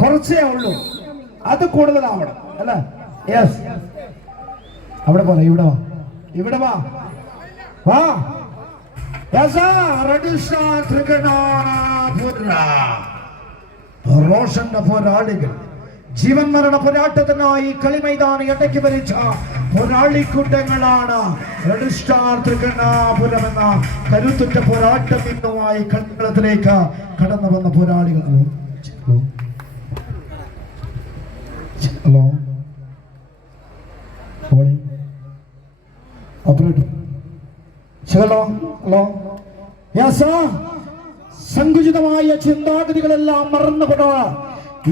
കുറച്ചേ ഉള്ളൂ, അത് കൂടുതലാവണം അല്ല. യെസ്, അവിടെ പോലെ ഇവിടെ വാ, ഇവിടെ വാ വാ. റോഷന്റെ പോരാളികൾ ജീവൻ മരണ പോരാട്ടത്തിനായി കളിമൈതാനം ഇടയ്ക്ക് ഭരിച്ച പോരാളിക്കൂട്ടങ്ങളാണ് ത്രികണ്ണാപുരം എന്ന കരുത്തുറ്റ പോരാട്ടത്തിനുമായി കളത്തിലേക്ക് കടന്നു വന്ന പോരാളികൾ. Hello hello hello. സങ്കുചിതമായ ചിന്താഗതികളെല്ലാം മറന്നുകൊടുക.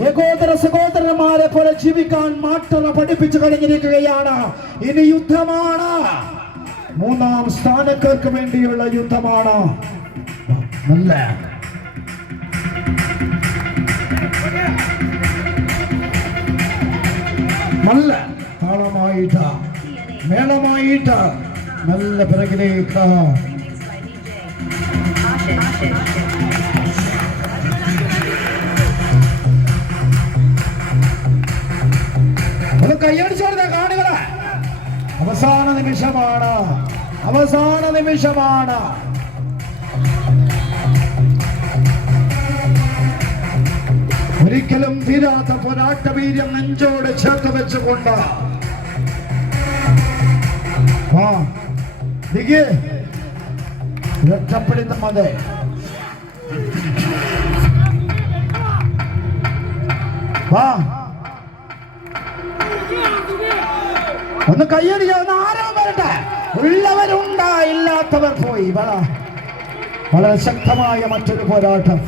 ഏകോദര സഹോദരന്മാരെ പോലെ ജീവിക്കാൻ മാറ്റം പഠിപ്പിച്ചു കഴിഞ്ഞിരിക്കുകയാണ്. ഇനി യുദ്ധമാണ്, മൂന്നാം സ്ഥാനക്കാർക്ക് വേണ്ടിയുള്ള യുദ്ധമാണ്. നല്ല നല്ല താളമായിട്ട് മേളമായിട്ട് നല്ല പിറകിലേക്ക് ഒന്ന് കയ്യടിച്ചോടുന്ന കാണുകളെ. അവസാന നിമിഷമാണ്, അവസാന നിമിഷമാണ്. ഒരിക്കലും തീരാത്ത പോരാട്ട വീര്യം നെഞ്ചോട് ചേർത്ത് വെച്ചുകൊണ്ട് രക്ഷപ്പെടുന്ന മതി. ഒന്ന് കയ്യടിച്ച ആരോ വരട്ടെ. ഉള്ളവരുണ്ടാ, ഇല്ലാത്തവർ പോയി. വളരെ ശക്തമായ മറ്റൊരു പോരാട്ടം.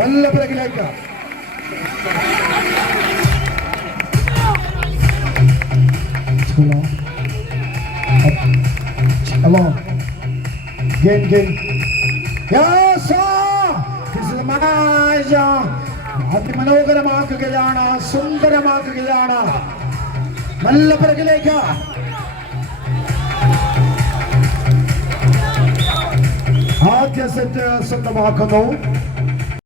നല്ല പിറകിലേക്ക് അതിമനോഹരമാക്കുകയാണ്, സുന്ദരമാക്കുകയാണ്. നല്ല പിറകിലേക്ക് ആദ്യ സെറ്റ് സ്വന്തമാക്കുന്നു.